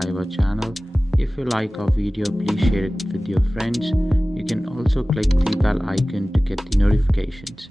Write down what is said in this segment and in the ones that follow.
subscribe our channel. If you like our video, please share it with your friends. You can also click the bell icon to get the notifications.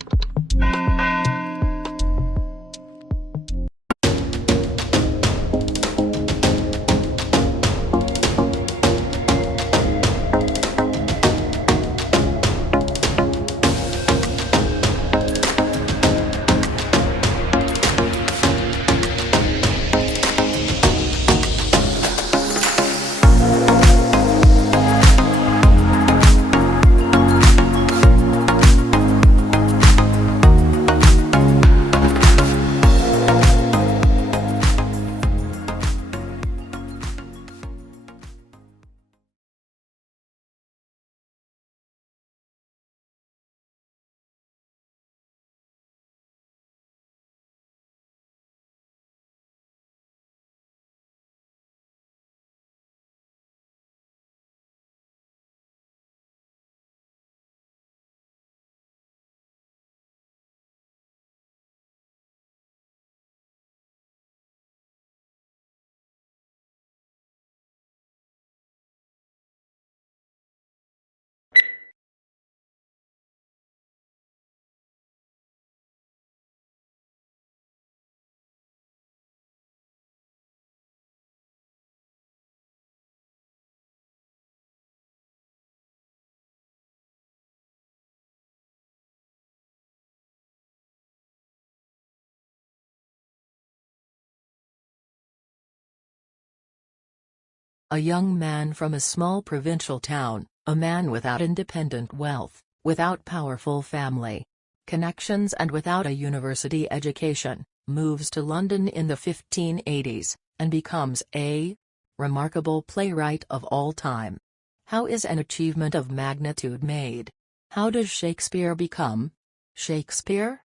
A young man from a small provincial town, a man without independent wealth, without powerful family connections and without a university education, moves to London in the 1580s, and becomes a remarkable playwright of all time. How is an achievement of magnitude made? How does Shakespeare become Shakespeare?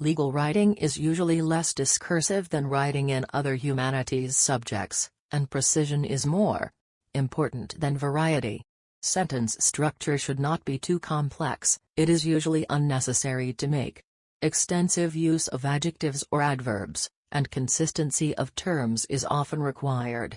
Legal writing is usually less discursive than writing in other humanities subjects, and precision is more important than variety. Sentence structure should not be too complex. It is usually unnecessary to make extensive use of adjectives or adverbs, and consistency of terms is often required.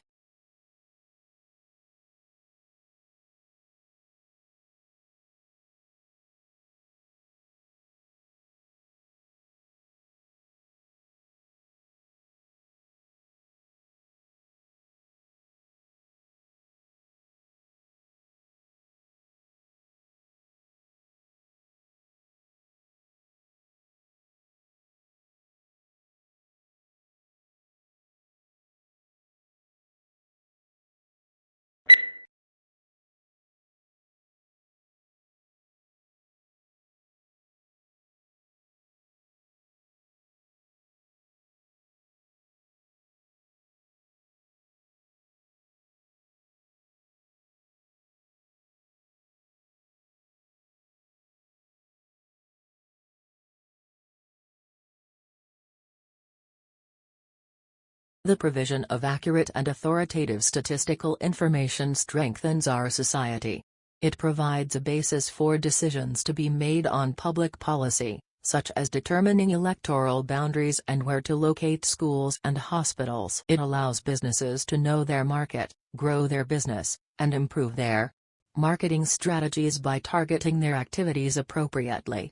The provision of accurate and authoritative statistical information strengthens our society. It provides a basis for decisions to be made on public policy, such as determining electoral boundaries and where to locate schools and hospitals. It allows businesses to know their market, grow their business, and improve their marketing strategies by targeting their activities appropriately.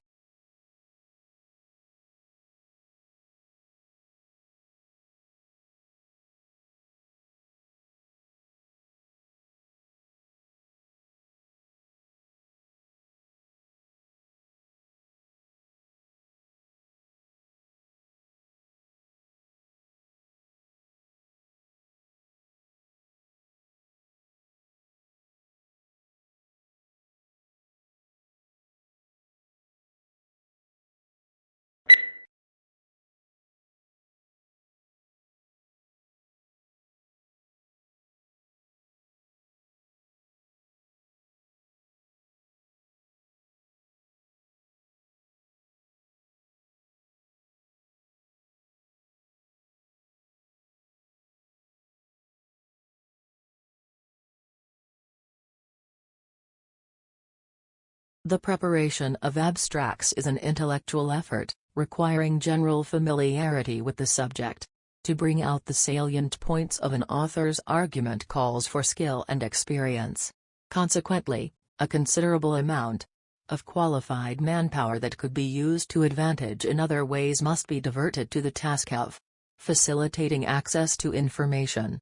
The preparation of abstracts is an intellectual effort, requiring general familiarity with the subject. To bring out the salient points of an author's argument calls for skill and experience. Consequently, a considerable amount of qualified manpower that could be used to advantage in other ways must be diverted to the task of facilitating access to information.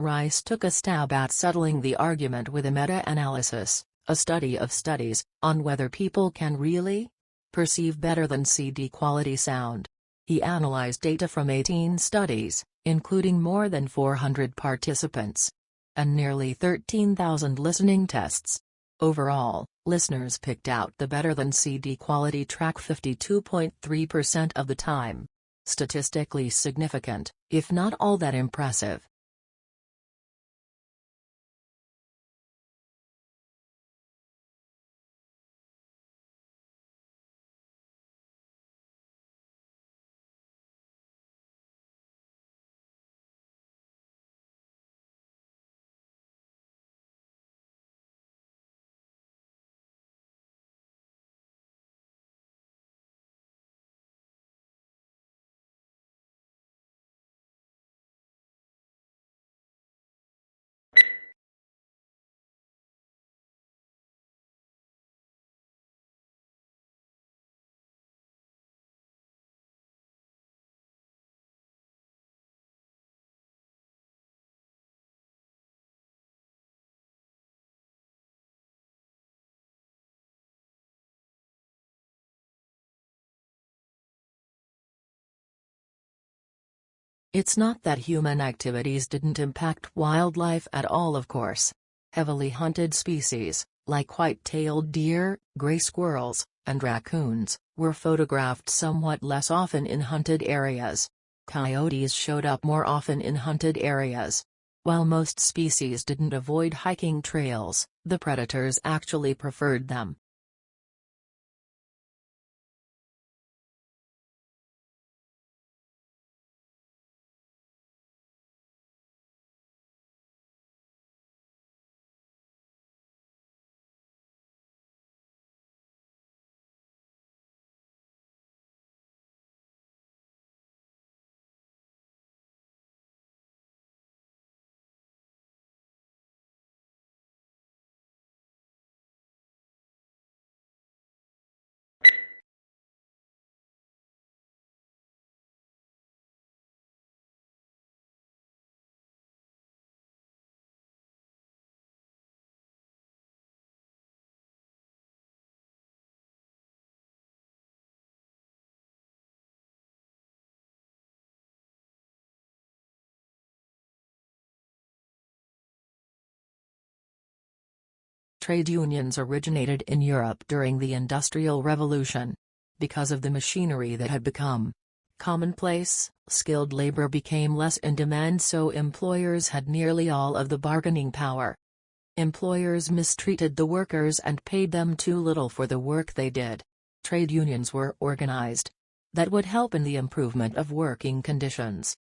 Rice took a stab at settling the argument with a meta-analysis, a study of studies, on whether people can really perceive better than CD quality sound. He analyzed data from 18 studies, including more than 400 participants, and nearly 13,000 listening tests. Overall, listeners picked out the better than CD quality track 52.3% of the time. Statistically significant, if not all that impressive. It's not that human activities didn't impact wildlife at all, of course. Heavily hunted species, like white-tailed deer, gray squirrels, and raccoons, were photographed somewhat less often in hunted areas. Coyotes showed up more often in hunted areas. While most species didn't avoid hiking trails, the predators actually preferred them. Trade unions originated in Europe during the Industrial Revolution. Because of the machinery that had become commonplace, skilled labor became less in demand, so employers had nearly all of the bargaining power. Employers mistreated the workers and paid them too little for the work they did. Trade unions were organized. That would help in the improvement of working conditions.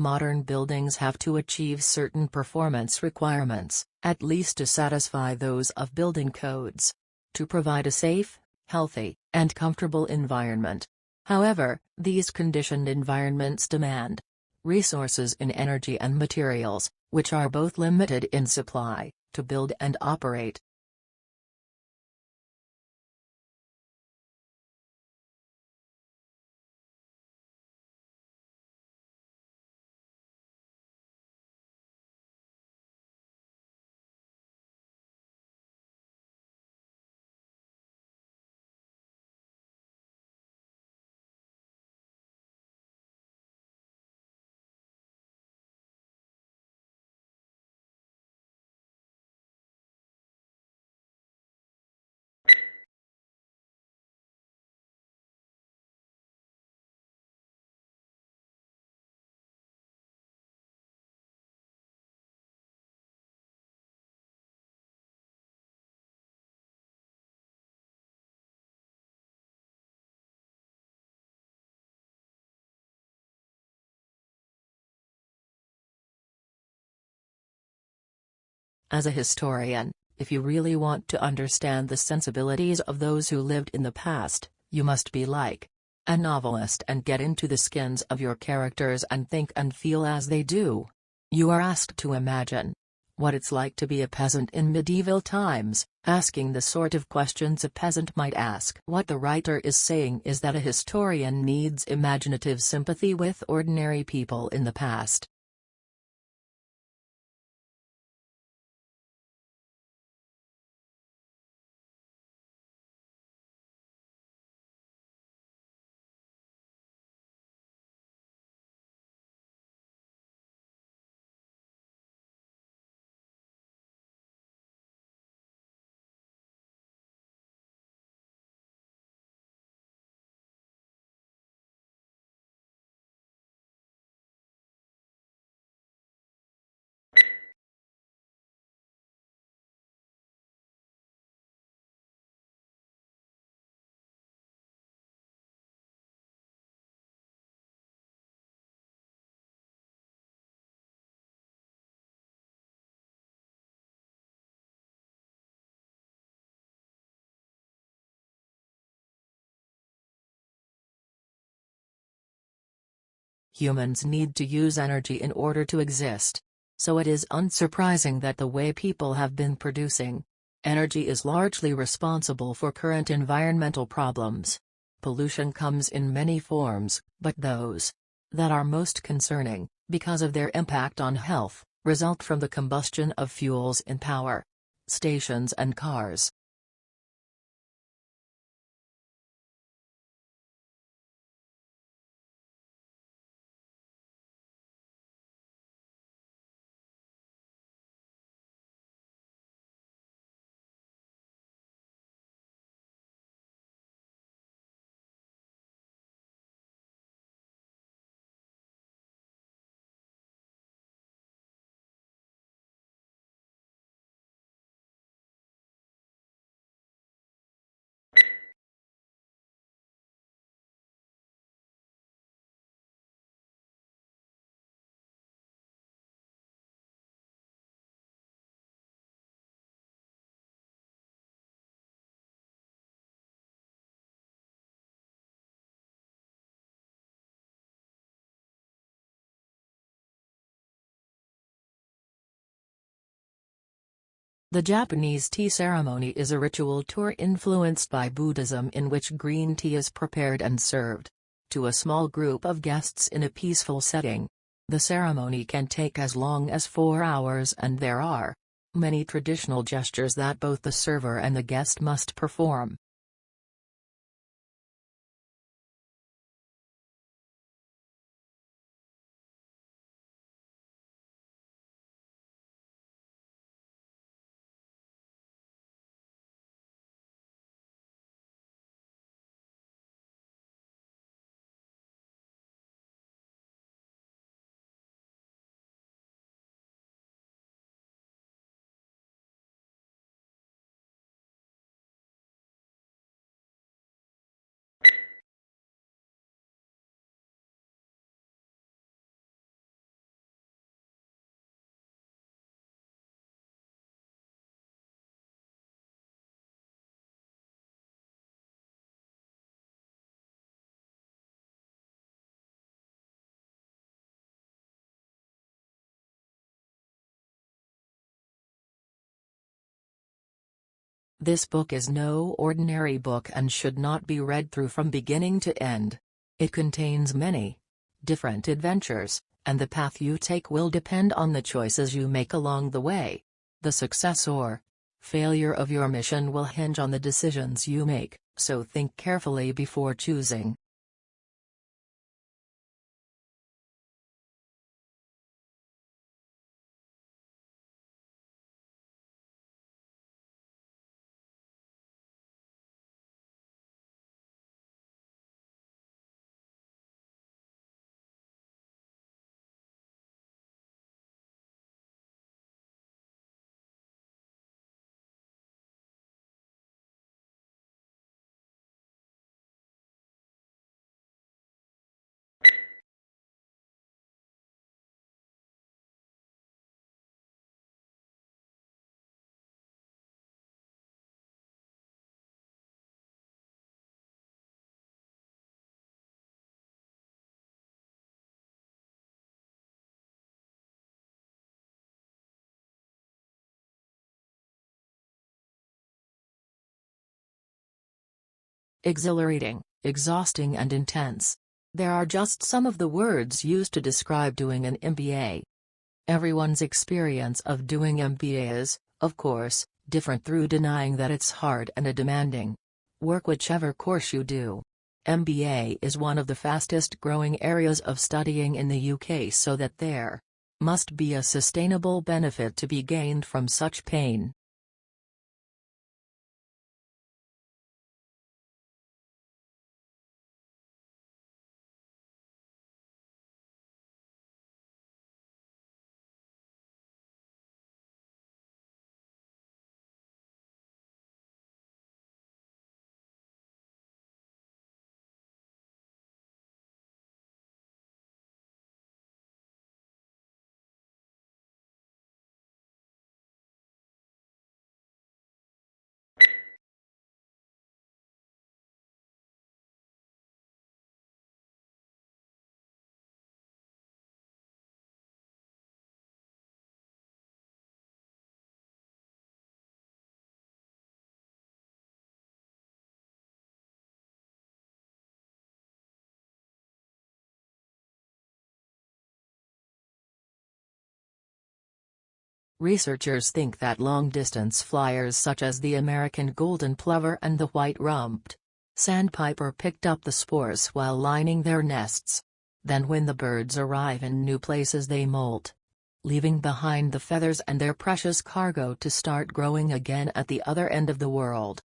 Modern buildings have to achieve certain performance requirements, at least to satisfy those of building codes, to provide a safe, healthy, and comfortable environment. However, these conditioned environments demand resources in energy and materials, which are both limited in supply, to build and operate. As a historian, if you really want to understand the sensibilities of those who lived in the past, you must be like a novelist and get into the skins of your characters and think and feel as they do. You are asked to imagine what it's like to be a peasant in medieval times, asking the sort of questions a peasant might ask. What the writer is saying is that a historian needs imaginative sympathy with ordinary people in the past. Humans need to use energy in order to exist. So it is unsurprising that the way people have been producing energy is largely responsible for current environmental problems. Pollution comes in many forms, but those that are most concerning, because of their impact on health, result from the combustion of fuels in power stations and cars. The Japanese tea ceremony is a ritual tour influenced by Buddhism in which green tea is prepared and served to a small group of guests in a peaceful setting. The ceremony can take as long as 4 hours and there are many traditional gestures that both the server and the guest must perform. This book is no ordinary book and should not be read through from beginning to end. It contains many different adventures, and the path you take will depend on the choices you make along the way. The success or failure of your mission will hinge on the decisions you make, so think carefully before choosing. Exhilarating, exhausting and intense. There are just some of the words used to describe doing an MBA. Everyone's experience of doing MBA is, of course, different through denying that it's hard and demanding work whichever course you do. MBA is one of the fastest growing areas of studying in the UK, so that there must be a sustainable benefit to be gained from such pain. Researchers think that long-distance flyers such as the American golden plover and the white-rumped sandpiper picked up the spores while lining their nests. Then when the birds arrive in new places they molt, leaving behind the feathers and their precious cargo to start growing again at the other end of the world.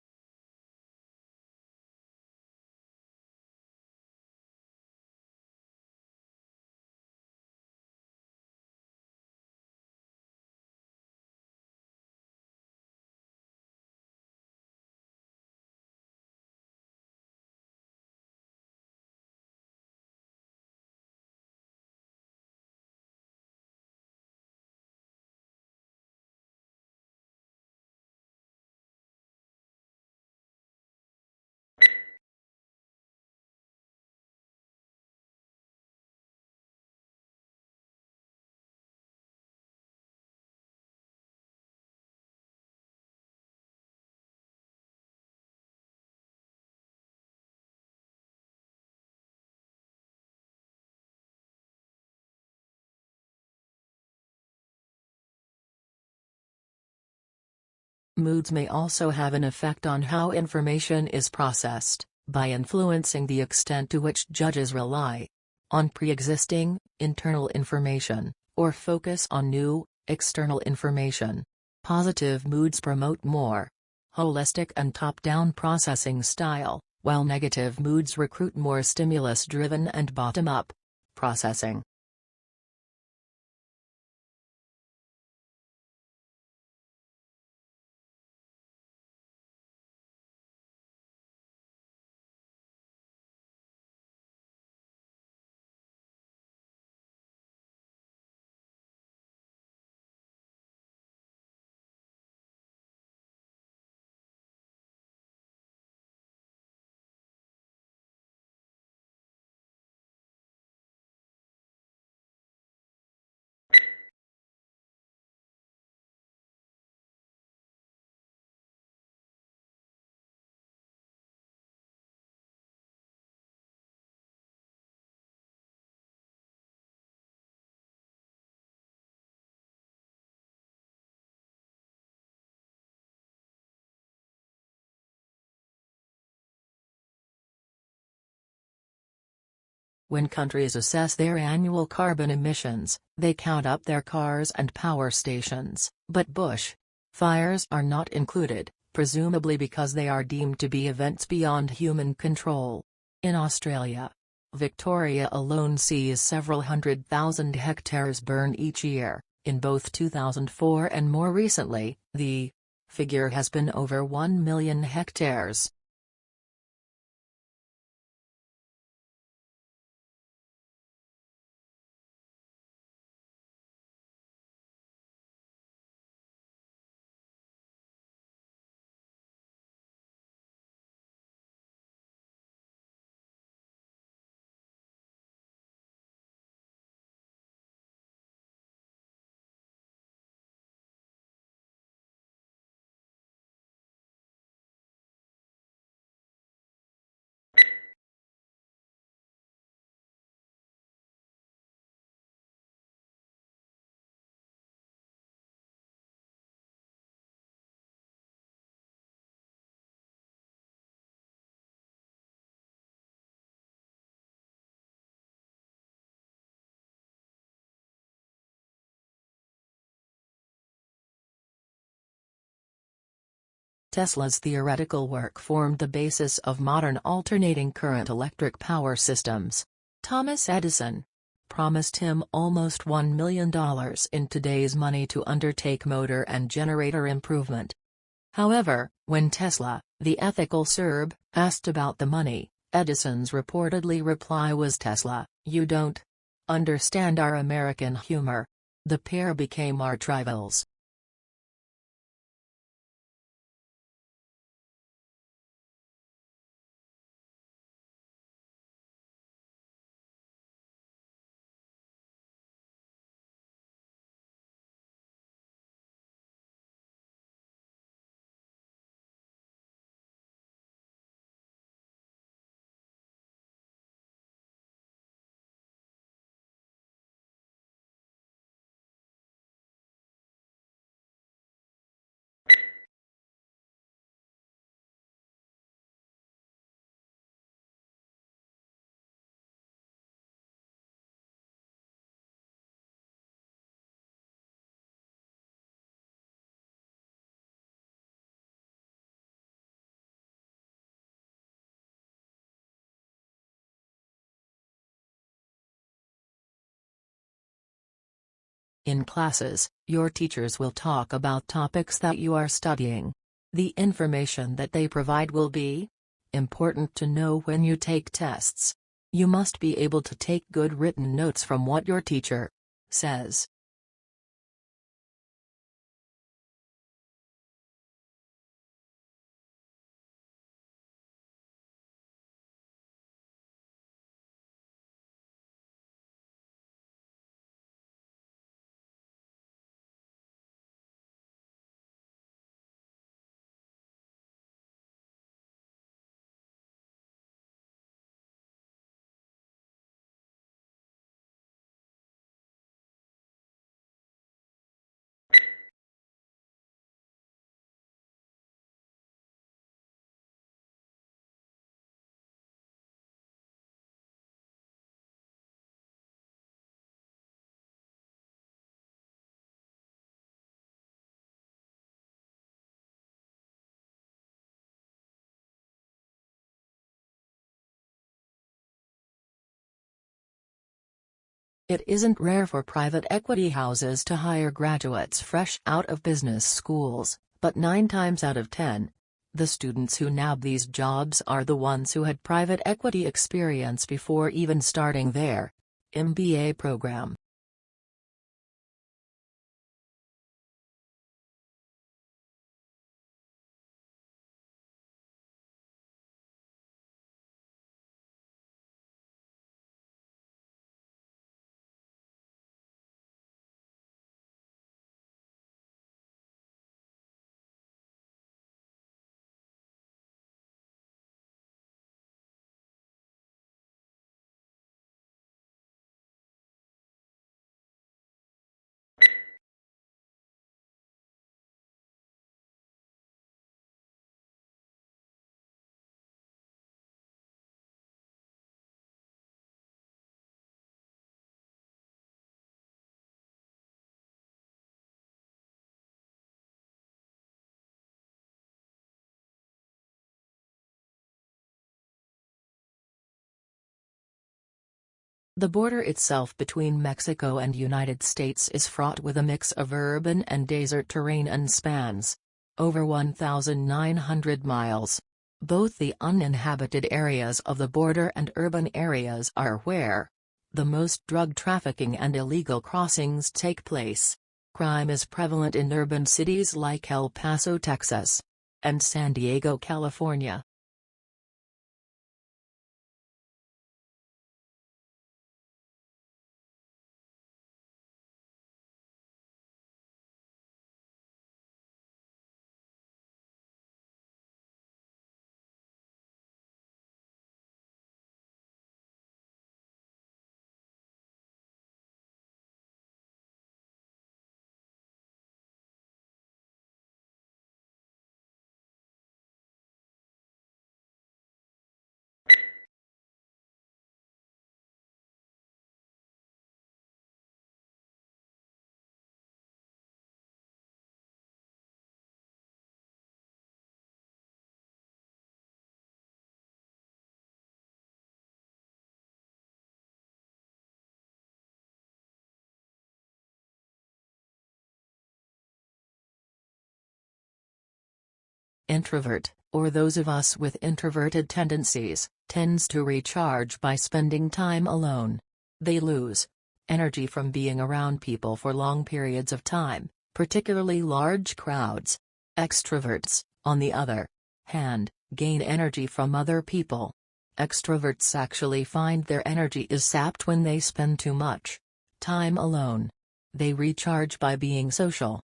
Moods may also have an effect on how information is processed, by influencing the extent to which judges rely on pre-existing, internal information, or focus on new, external information. Positive moods promote more holistic and top-down processing style, while negative moods recruit more stimulus-driven and bottom-up processing. When countries assess their annual carbon emissions, they count up their cars and power stations, but bush fires are not included, presumably because they are deemed to be events beyond human control. In Australia, Victoria alone sees several 100,000 hectares burn each year. In both 2004 and more recently, the figure has been over 1 million hectares. Tesla's theoretical work formed the basis of modern alternating current electric power systems. Thomas Edison promised him almost $1 million in today's money to undertake motor and generator improvement. However, when Tesla, the ethical Serb, asked about the money, Edison's reportedly reply was, "Tesla, you don't understand our American humor." The pair became arch rivals. In classes, your teachers will talk about topics that you are studying. The information that they provide will be important to know when you take tests. You must be able to take good written notes from what your teacher says. It isn't rare for private equity houses to hire graduates fresh out of business schools, but 9 times out of 10, the students who nab these jobs are the ones who had private equity experience before even starting their MBA program. The border itself between Mexico and United States is fraught with a mix of urban and desert terrain and spans over 1,900 miles. Both the uninhabited areas of the border and urban areas are where the most drug trafficking and illegal crossings take place. Crime is prevalent in urban cities like El Paso, Texas, and San Diego, California. Introvert, or those of us with introverted tendencies, tends to recharge by spending time alone. They lose energy from being around people for long periods of time, particularly large crowds. Extroverts, on the other hand, gain energy from other people. Extroverts actually find their energy is sapped when they spend too much time alone. They recharge by being social.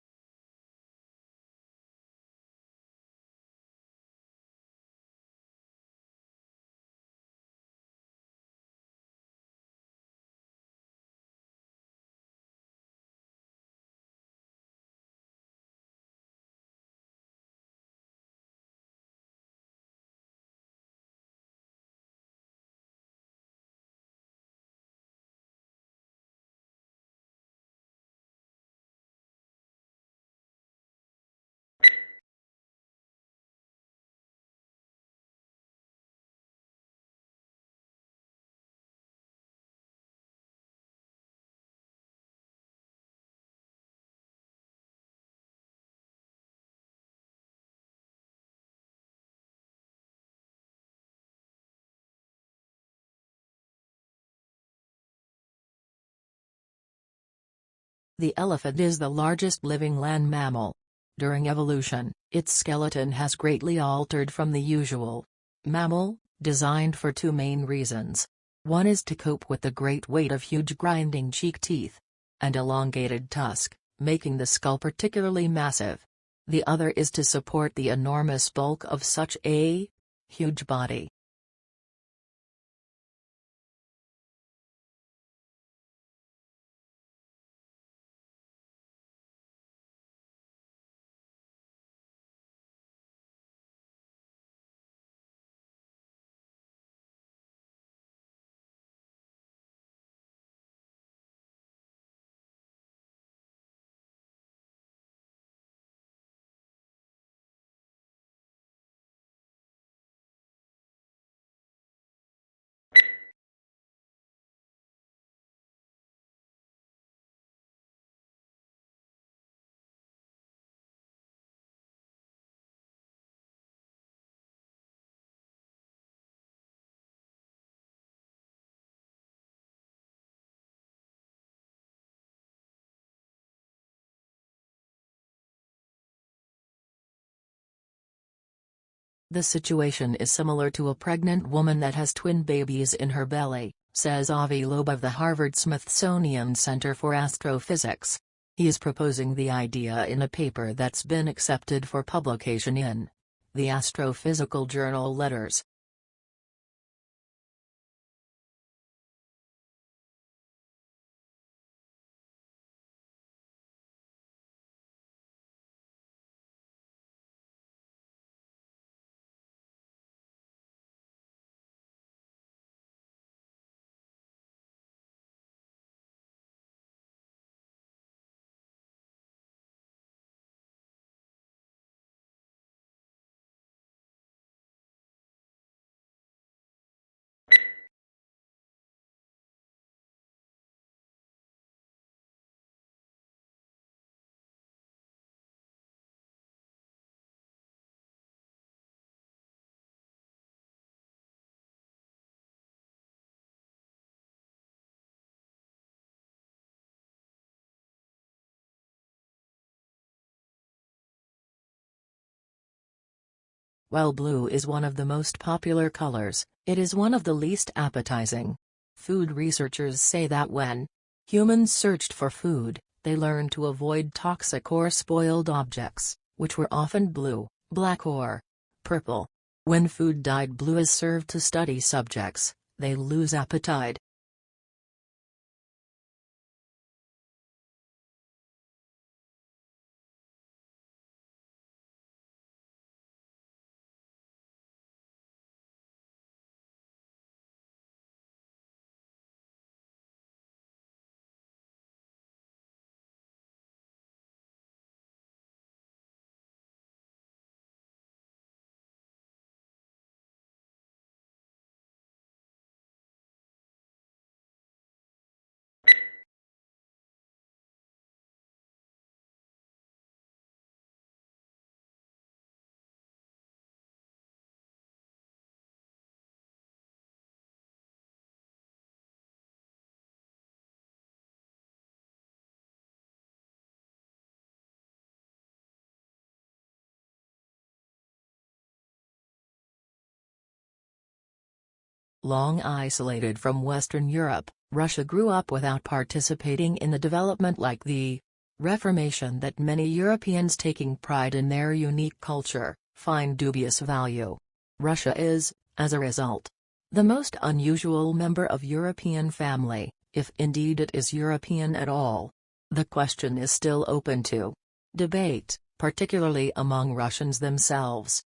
The elephant is the largest living land mammal. During evolution, its skeleton has greatly altered from the usual mammal, designed for two main reasons. One is to cope with the great weight of huge grinding cheek teeth and elongated tusk, making the skull particularly massive. The other is to support the enormous bulk of such a huge body. The situation is similar to a pregnant woman that has twin babies in her belly, says 𝗍𝗂𝗶𝗆 of the Harvard-Smithsonian Center for Astrophysics. He is proposing the idea in a paper that's been accepted for publication in the astrophysical journal Letters. While blue is one of the most popular colors, it is one of the least appetizing. Food researchers say that when humans searched for food, they learned to avoid toxic or spoiled objects, which were often blue, black or purple. When food dyed blue is served to study subjects, they lose appetite. Long isolated from Western Europe, Russia grew up without participating in the development like the Reformation that many Europeans, taking pride in their unique culture, find dubious value. Russia is, as a result, the most unusual member of European family, if indeed it is European at all. The question is still open to debate, particularly among Russians themselves.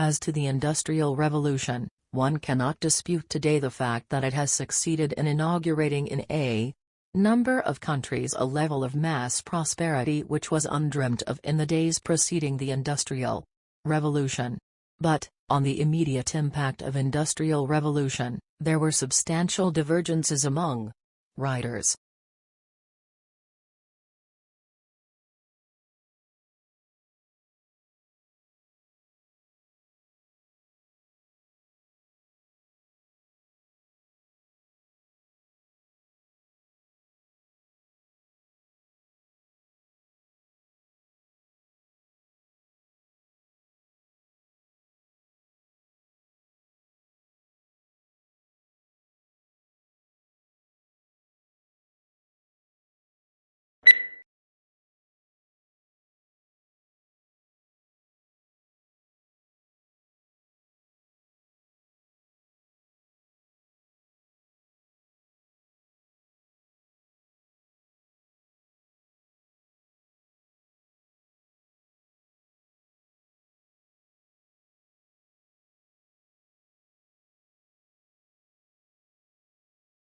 As to the Industrial Revolution, one cannot dispute today the fact that it has succeeded in inaugurating in a number of countries a level of mass prosperity which was undreamt of in the days preceding the Industrial Revolution. But, on the immediate impact of Industrial Revolution, there were substantial divergences among writers.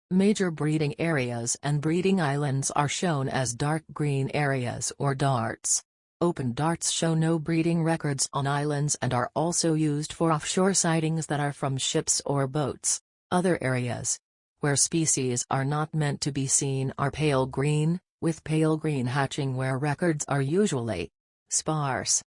Major breeding areas and breeding islands are shown as dark green areas or darts. Open darts show no breeding records on islands and are also used for offshore sightings that are from ships or boats. Other areas, where species are not meant to be seen, are pale green, with pale green hatching where records are usually sparse.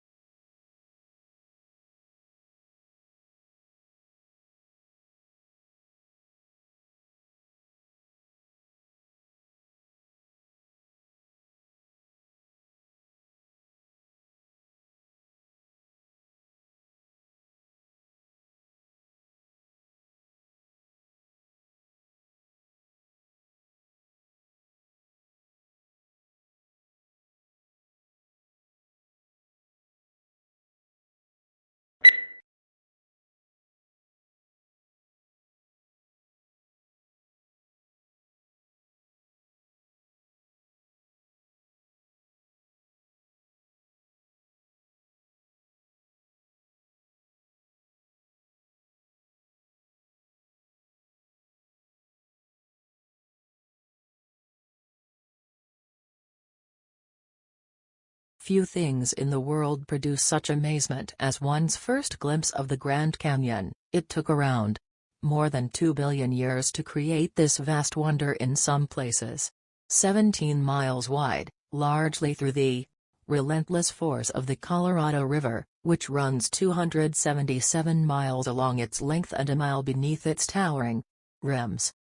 Few things in the world produce such amazement as one's first glimpse of the Grand Canyon. It took around more than 2 billion years to create this vast wonder, in some places 17 miles wide, largely through the relentless force of the Colorado River, which runs 277 miles along its length and a mile beneath its towering rims.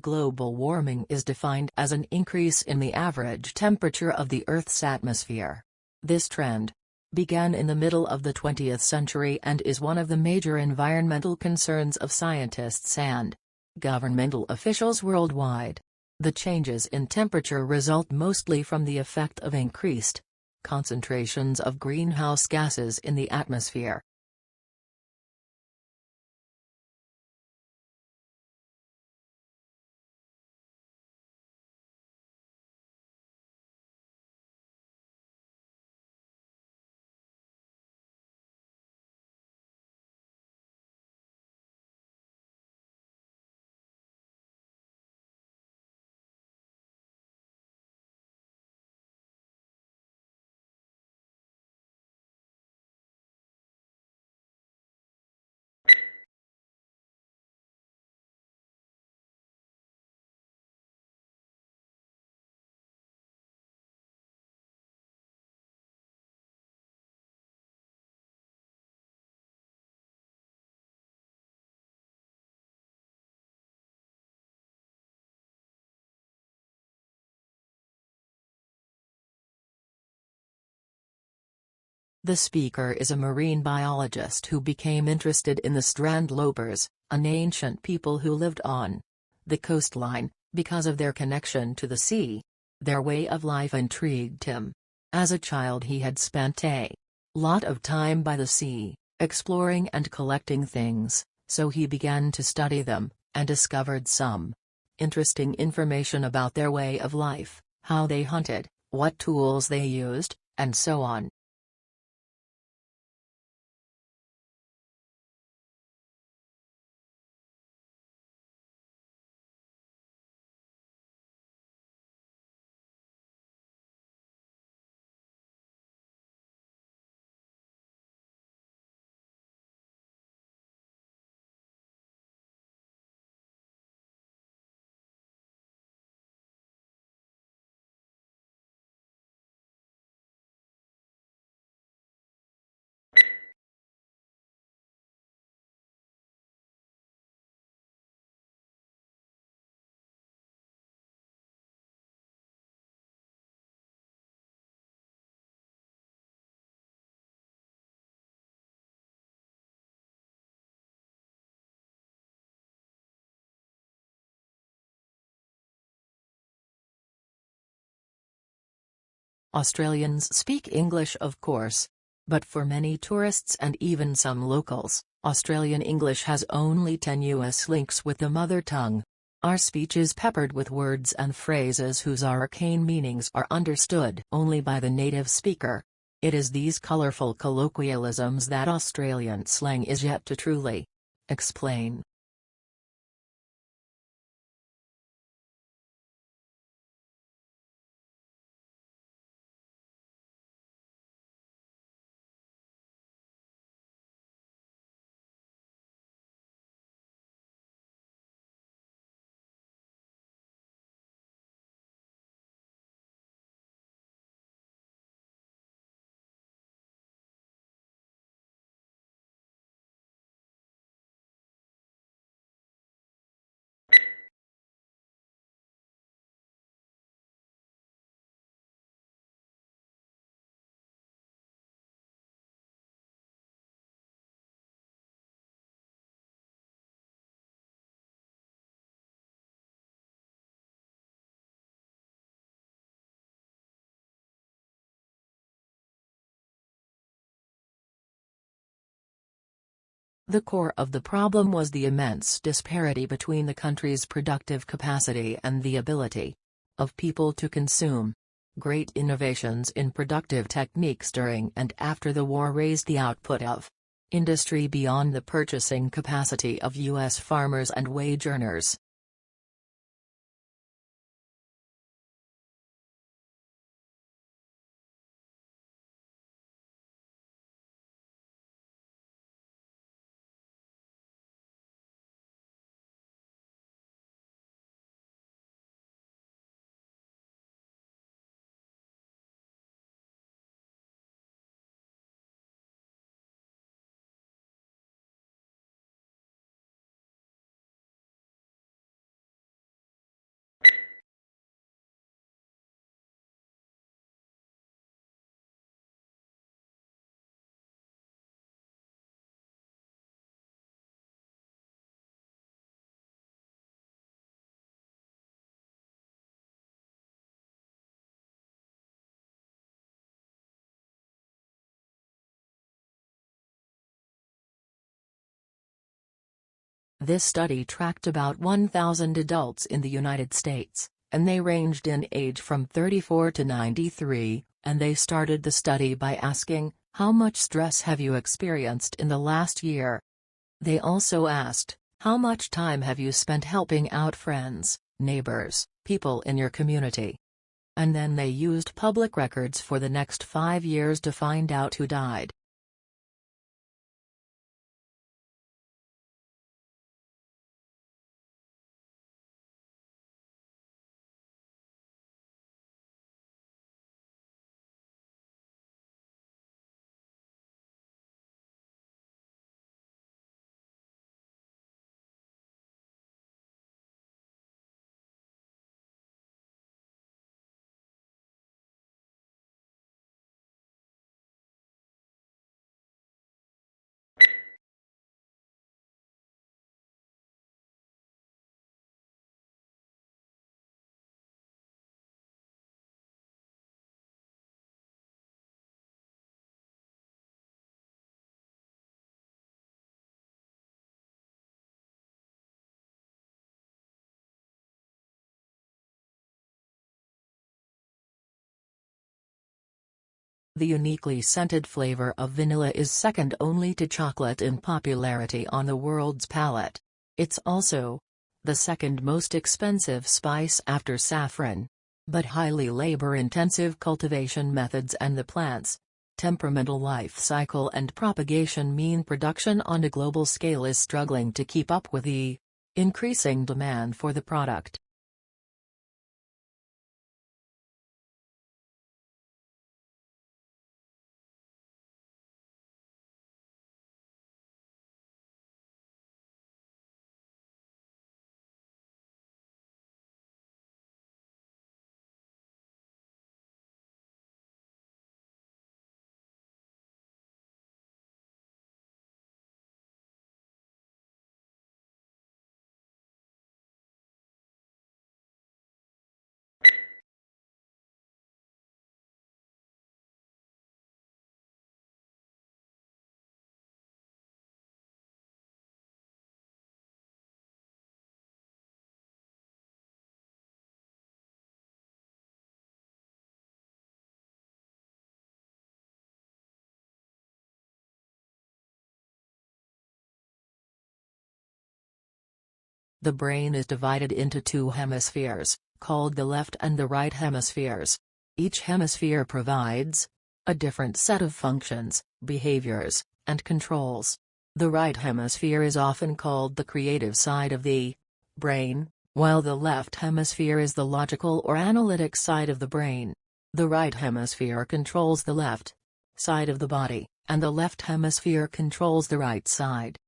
Global warming is defined as an increase in the average temperature of the Earth's atmosphere. This trend began in the middle of the 20th century and is one of the major environmental concerns of scientists and governmental officials worldwide. The changes in temperature result mostly from the effect of increased concentrations of greenhouse gases in the atmosphere. The speaker is a marine biologist who became interested in the strandlopers, an ancient people who lived on the coastline, because of their connection to the sea. Their way of life intrigued him. As a child he had spent a lot of time by the sea, exploring and collecting things, so he began to study them, and discovered some interesting information about their way of life, how they hunted, what tools they used, and so on. Australians speak English, of course. But for many tourists and even some locals, Australian English has only tenuous links with the mother tongue. Our speech is peppered with words and phrases whose arcane meanings are understood only by the native speaker. It is these colorful colloquialisms that Australian slang is yet to truly explain. The core of the problem was the immense disparity between the country's productive capacity and the ability of people to consume. Great innovations in productive techniques during and after the war raised the output of industry beyond the purchasing capacity of U.S. farmers and wage earners. This study tracked about 1,000 adults in the United States, and they ranged in age from 34 to 93, and they started the study by asking, "How much stress have you experienced in the last year?" They also asked, "How much time have you spent helping out friends, neighbors, people in your community?" And then they used public records for the next 5 years to find out who died. The uniquely scented flavor of vanilla is second only to chocolate in popularity on the world's palate. It's also the second most expensive spice after saffron. But highly labor-intensive cultivation methods and the plant's temperamental life cycle and propagation mean production on a global scale is struggling to keep up with the increasing demand for the product. The brain is divided into two hemispheres, called the left and the right hemispheres. Each hemisphere provides a different set of functions, behaviors, and controls. The right hemisphere is often called the creative side of the brain, while the left hemisphere is the logical or analytic side of the brain. The right hemisphere controls the left side of the body, and the left hemisphere controls the right side.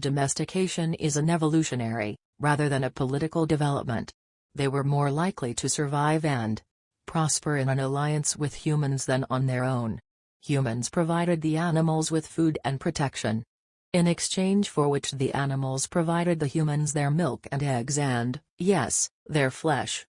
Domestication is an evolutionary, rather than a political development. They were more likely to survive and prosper in an alliance with humans than on their own. Humans provided the animals with food and protection, in exchange for which the animals provided the humans their milk and eggs and, yes, their flesh.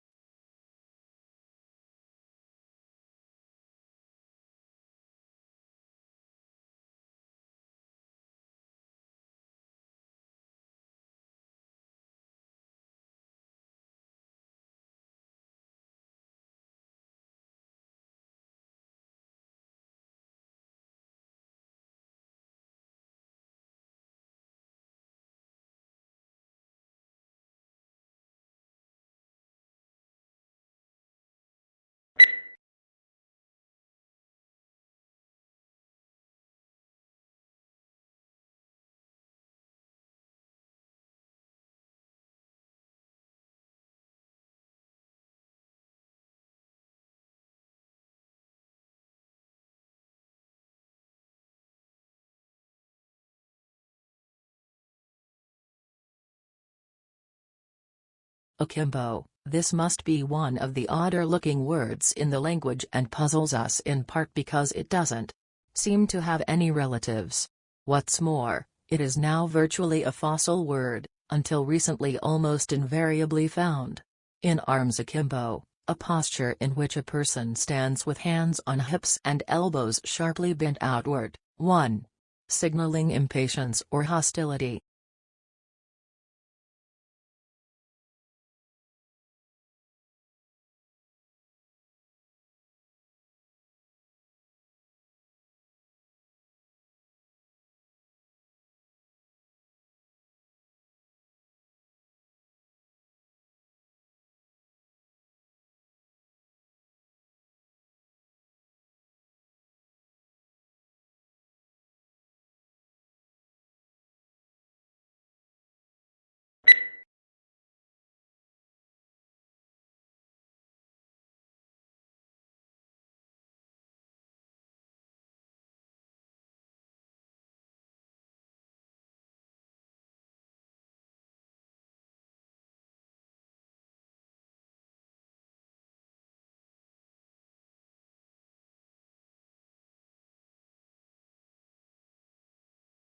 Akimbo, this must be one of the odder-looking words in the language and puzzles us in part because it doesn't seem to have any relatives. What's more, it is now virtually a fossil word, until recently almost invariably found in arms akimbo, a posture in which a person stands with hands on hips and elbows sharply bent outward, 1. Signaling impatience or hostility.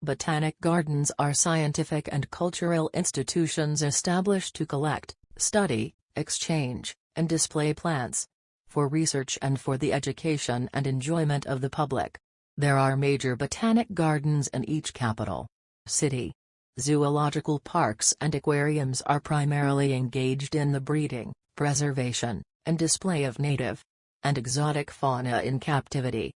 Botanic gardens are scientific and cultural institutions established to collect, study, exchange, and display plants for research and for the education and enjoyment of the public. There are major botanic gardens in each capital city. Zoological parks and aquariums are primarily engaged in the breeding, preservation, and display of native and exotic fauna in captivity.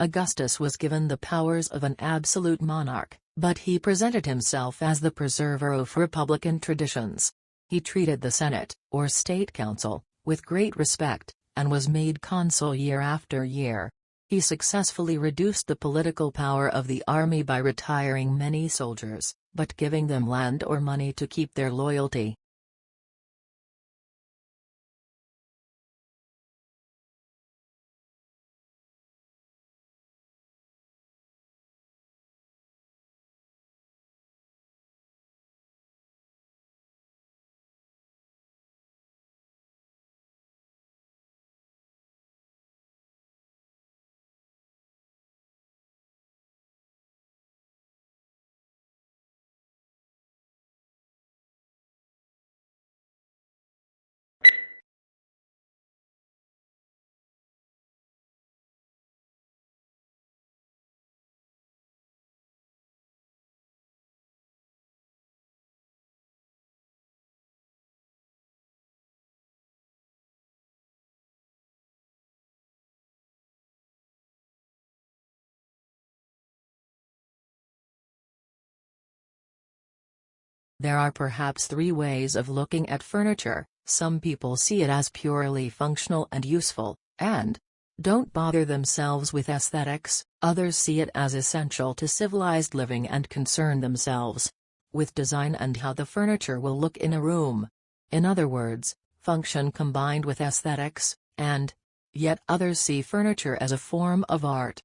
Augustus was given the powers of an absolute monarch, but he presented himself as the preserver of republican traditions. He treated the Senate, or State Council, with great respect, and was made consul year after year. He successfully reduced the political power of the army by retiring many soldiers, but giving them land or money to keep their loyalty. There are perhaps three ways of looking at furniture. Some people see it as purely functional and useful, and don't bother themselves with aesthetics. Others see it as essential to civilized living and concern themselves with design and how the furniture will look in a room. In other words, function combined with aesthetics, and yet others see furniture as a form of art.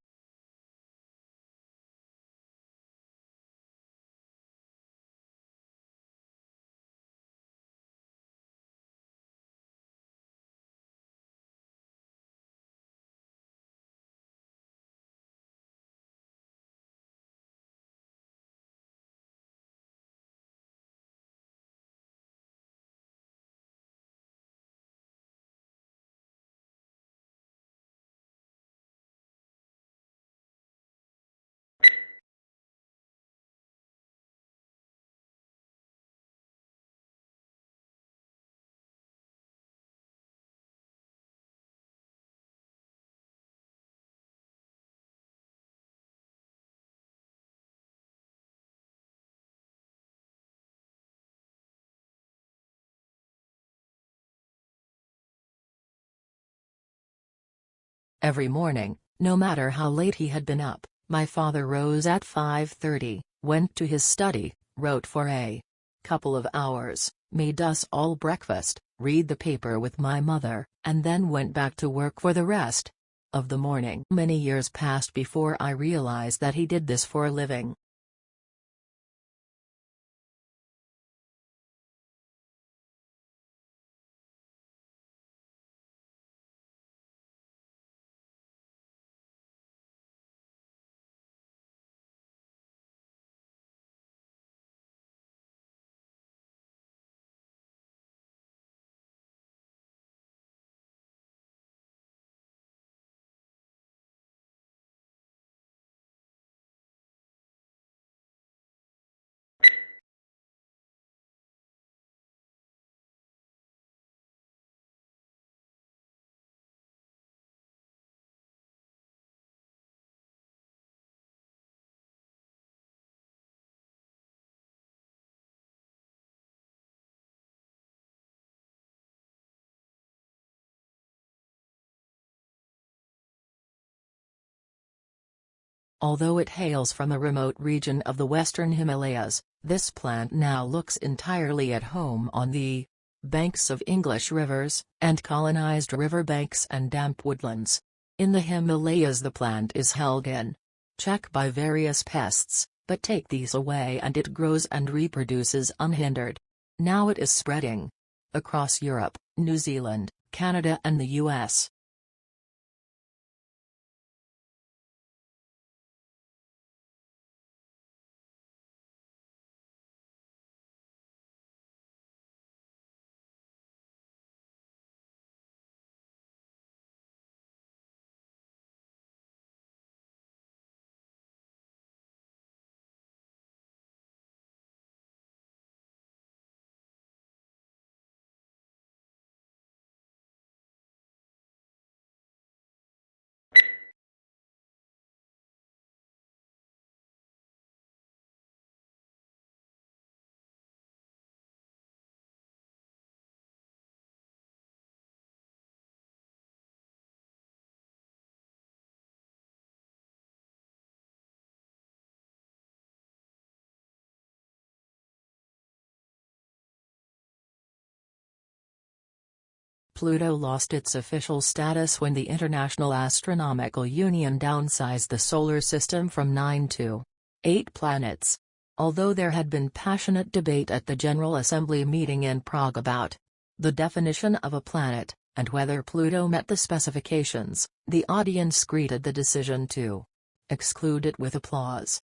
Every morning, no matter how late he had been up, my father rose at 5:30, went to his study, wrote for a couple of hours, made us all breakfast, read the paper with my mother, and then went back to work for the rest of the morning. Many years passed before I realized that he did this for a living. Although it hails from a remote region of the western Himalayas, this plant now looks entirely at home on the banks of English rivers, and colonized riverbanks and damp woodlands. In the Himalayas the plant is held in check by various pests, but take these away and it grows and reproduces unhindered. Now it is spreading across Europe, New Zealand, Canada and the US. Pluto lost its official status when the International Astronomical Union downsized the Solar System from 9 to 8 planets. Although there had been passionate debate at the General Assembly meeting in Prague about the definition of a planet, and whether Pluto met the specifications, the audience greeted the decision to exclude it with applause.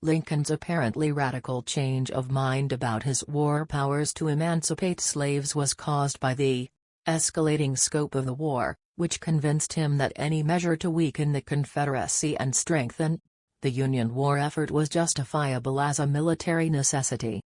Lincoln's apparently radical change of mind about his war powers to emancipate slaves was caused by the escalating scope of the war, which convinced him that any measure to weaken the Confederacy and strengthen the Union war effort was justifiable as a military necessity.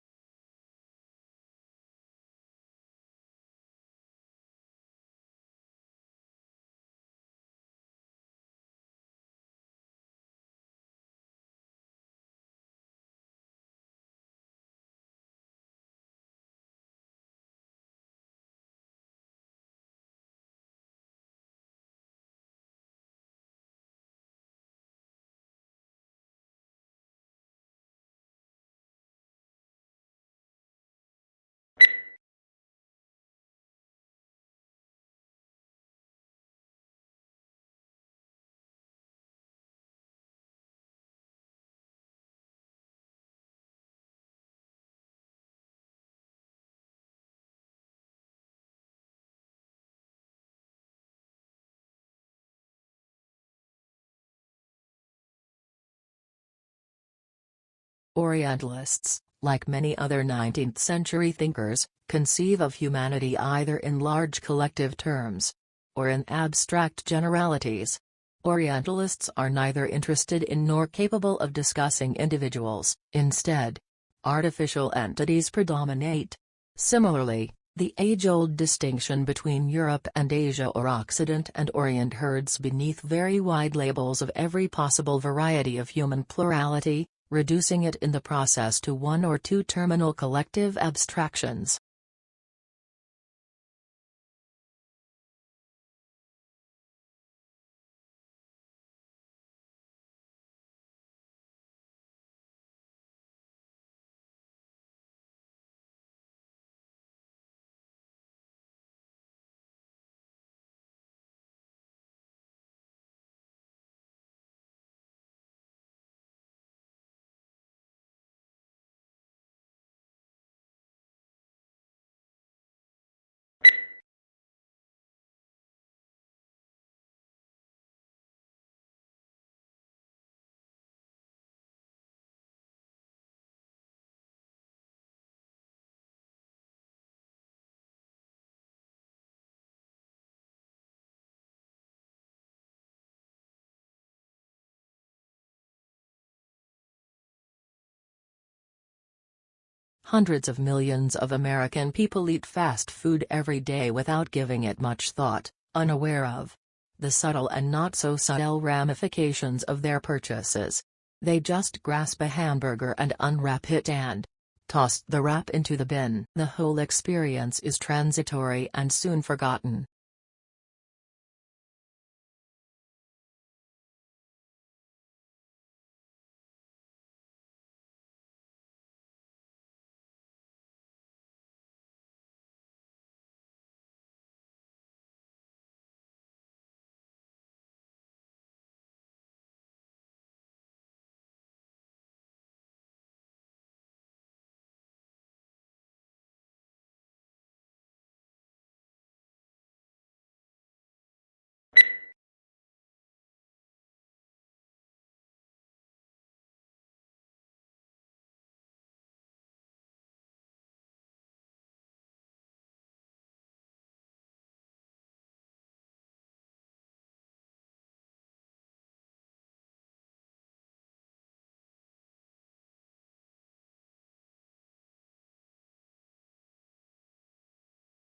Orientalists, like many other 19th-century thinkers, conceive of humanity either in large collective terms or in abstract generalities. Orientalists are neither interested in nor capable of discussing individuals. Instead, artificial entities predominate. Similarly, the age-old distinction between Europe and Asia or Occident and Orient herds beneath very wide labels of every possible variety of human plurality, reducing it in the process to one or two terminal collective abstractions. Hundreds of millions of American people eat fast food every day without giving it much thought, unaware of the subtle and not-so-subtle ramifications of their purchases. They just grasp a hamburger and unwrap it and toss the wrap into the bin. The whole experience is transitory and soon forgotten.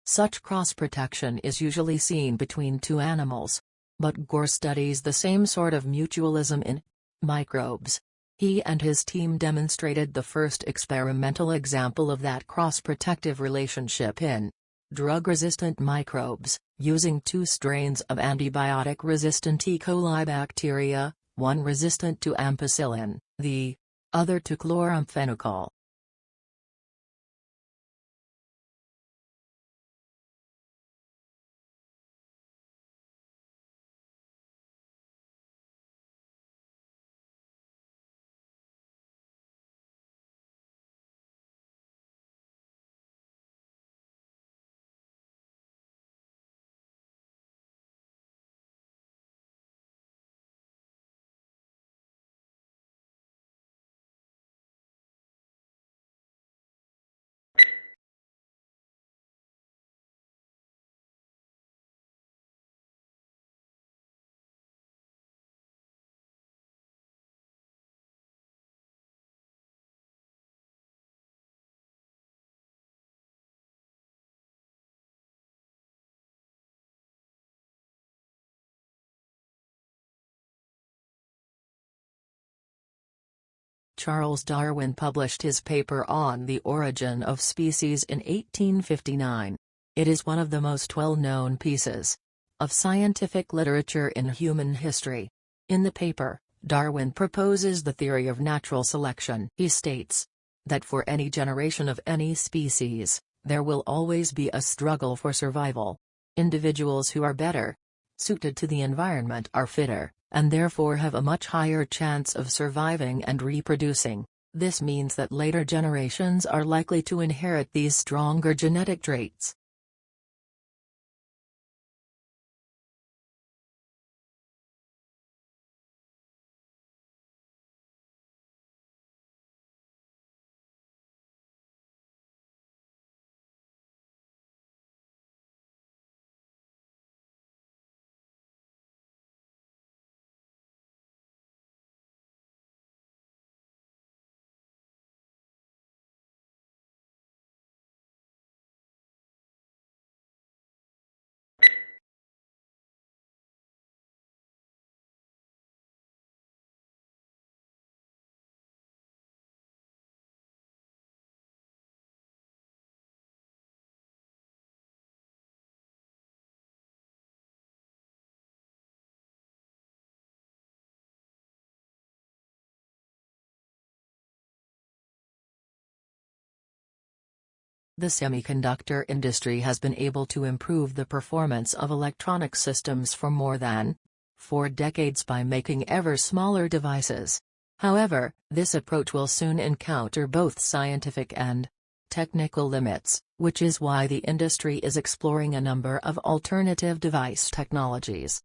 Such cross-protection is usually seen between two animals. But Gore studies the same sort of mutualism in microbes. He and his team demonstrated the first experimental example of that cross-protective relationship in drug-resistant microbes, using two strains of antibiotic-resistant E. coli bacteria, one resistant to ampicillin, the other to chloramphenicol. Charles Darwin published his paper on the origin of species in 1859. It is one of the most well-known pieces of scientific literature in human history. In the paper, Darwin proposes the theory of natural selection. He states that for any generation of any species, there will always be a struggle for survival. Individuals who are better suited to the environment are fitter, and therefore have a much higher chance of surviving and reproducing. This means that later generations are likely to inherit these stronger genetic traits. The semiconductor industry has been able to improve the performance of electronic systems for more than 4 decades by making ever smaller devices. However, this approach will soon encounter both scientific and technical limits, which is why the industry is exploring a number of alternative device technologies.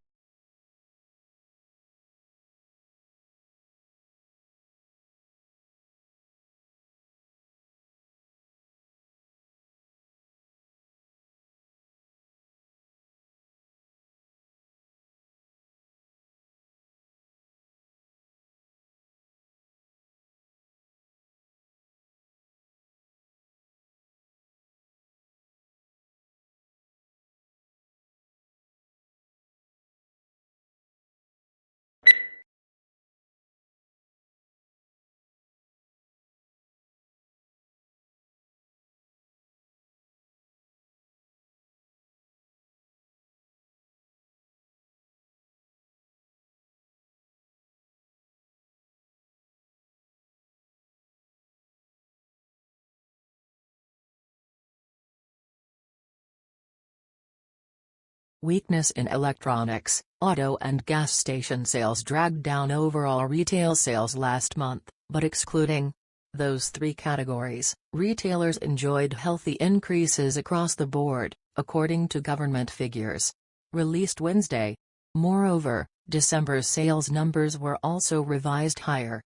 Weakness in electronics, auto and gas station sales dragged down overall retail sales last month, but excluding those 3 categories, retailers enjoyed healthy increases across the board, according to government figures released Wednesday. Moreover, December's sales numbers were also revised higher.